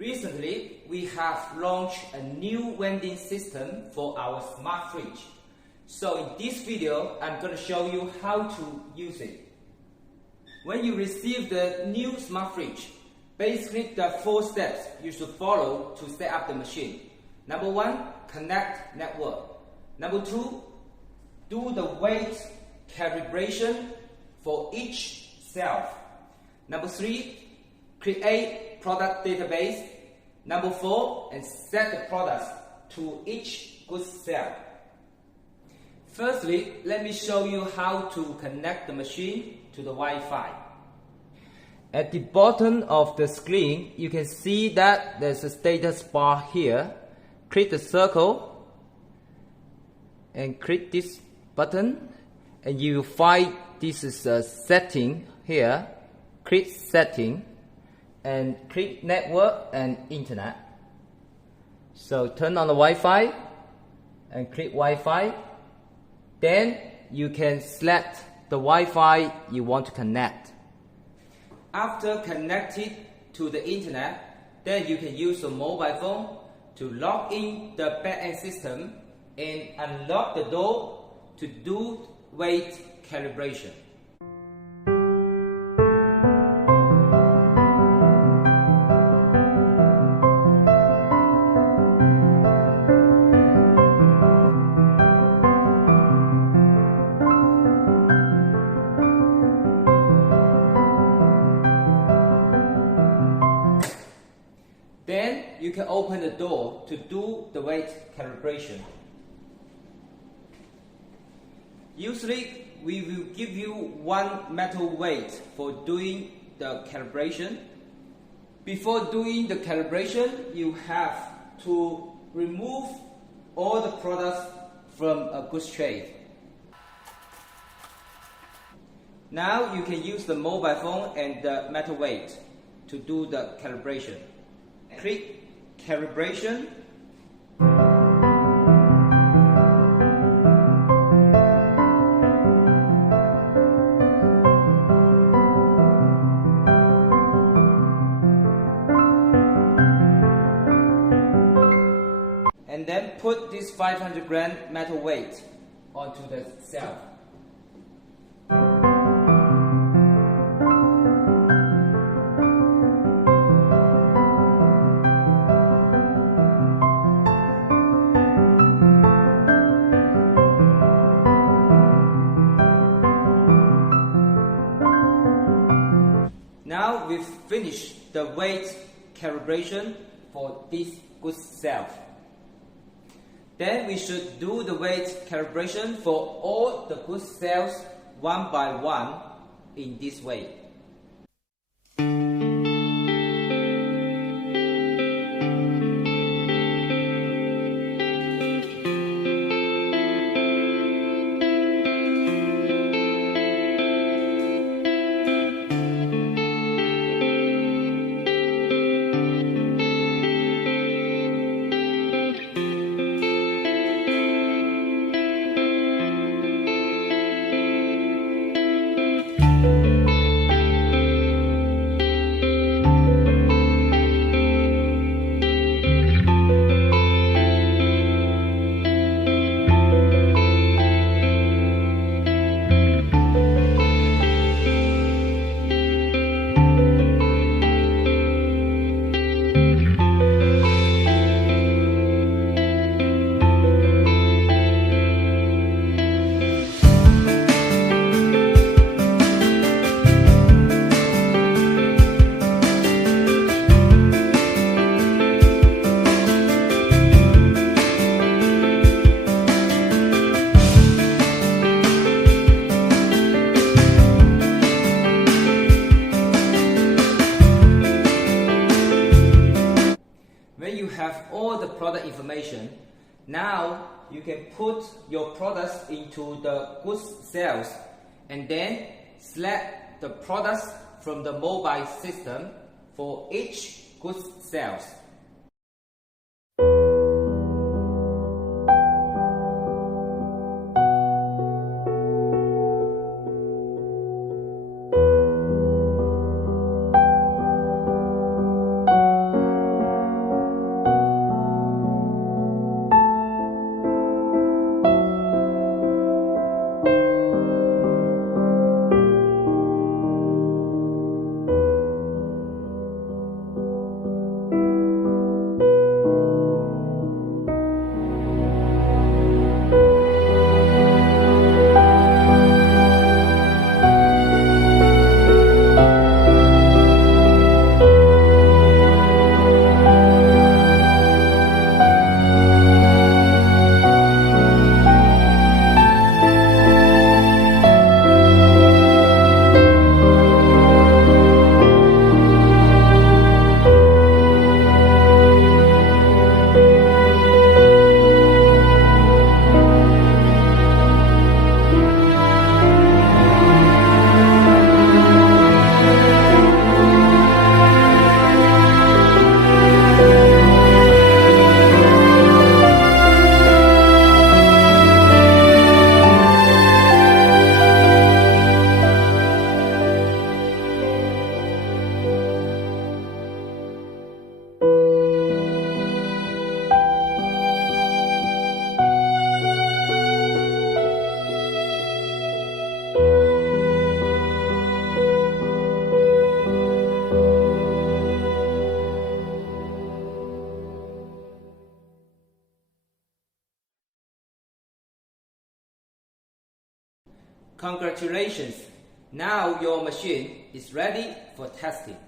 Recently, we have launched a new vending system for our smart fridge. So in this video, I'm going to show you how to use it. When you receive the new smart fridge, basically there are 4 steps you should follow to set up the machine. Number 1, connect network. Number 2, do the weight calibration for each shelf. Number 3, create product database. Number 4, and set the products to each goods shelf. Firstly, let me show you how to connect the machine to the Wi-Fi. At the bottom of the screen, you can see that there's a status bar here. Click the circle and click this button, and you will find this is a setting here. Click setting and click network and internet. So turn on the Wi-Fi and click Wi-Fi. Then you can select the Wi-Fi you want to connect. After connected to the internet, then you can use a mobile phone to log in the back-end system and unlock the door to do weight calibration. Then you can open the door to do the weight calibration. Usually, we will give you 1 metal weight for doing the calibration. Before doing the calibration, you have to remove all the products from a goods tray. Now you can use the mobile phone and the metal weight to do the calibration. Click calibration. And then put this 500 gram metal weight onto the shelf. Now we've finished the weight calibration for this goods shelf. Then we should do the weight calibration for all the goods shelves one by one in this way. When you have all the product information, now you can put your products into the goods shelves and then select the products from the mobile system for each goods shelves. Congratulations! Now your machine is ready for testing.